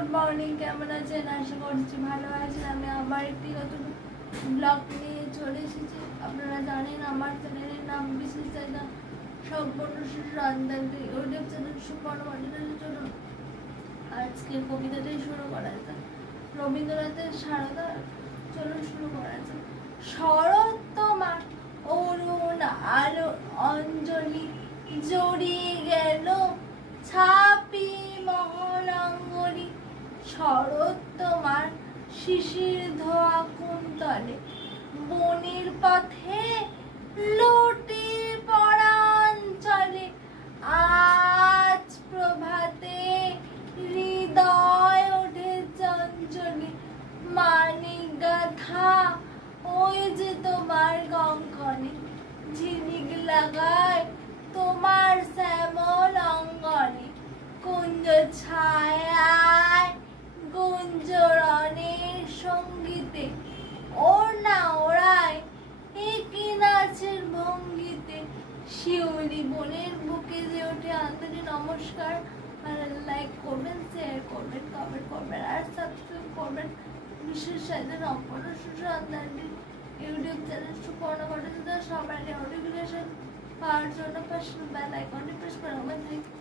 Good morning, কেমন আছেন? আশা করছি ভালো আছেন। আমি আমার একটি নতুন ব্লগ নিয়ে চলে এসেছি। আপনারা জানেন আমার চ্যানেলের নাম বিশেষ জায়গা সম্পূর্ণ শিশু সন্তান ইউটিউব চ্যানেল সুপর্ণ মডেলের জন্য আজকে কবিতাটাই শুরু করা যায়। রবীন্দ্রনাথের সারদা। চলুন শুরু করা যায়। শরৎ তোমার অরুণ আলো অঞ্জলি জড়িয়ে গেল ছাপি মহলাঙ্গরি। শরৎ তোমার শিশির ধোয়া কুন্তলে বনের পথে লুটি পরাঞ্চলে। আজ প্রভাতে হৃদয় ওঠে চঞ্চলে মানিক গাথা ওই যে তোমার কঙ্কনে। ঝিলিক লাগায় তোমার শ্যামল অঙ্গনে। কুঞ্জ ছায়ায় গুঞ্জরণের সঙ্গীতে ওড়না ওড়ায় একই নাচের ভঙ্গিতে। শিউলি বনের বুকে যে ওঠে আন্তরিক নমস্কার। আর লাইক করবেন, শেয়ার করবেন, কমেন্ট করবেন আর সাবস্ক্রাইব করবেন বিশেষ সাথে সম্পূর্ণ সুসন্ধানটি ইউটিউব চ্যানেল সুপর্ণ মডেল। সবার নোটিফিকেশন পাওয়ার জন্য পাশে বেল আইকনটি প্রেস করবেন। Thank you.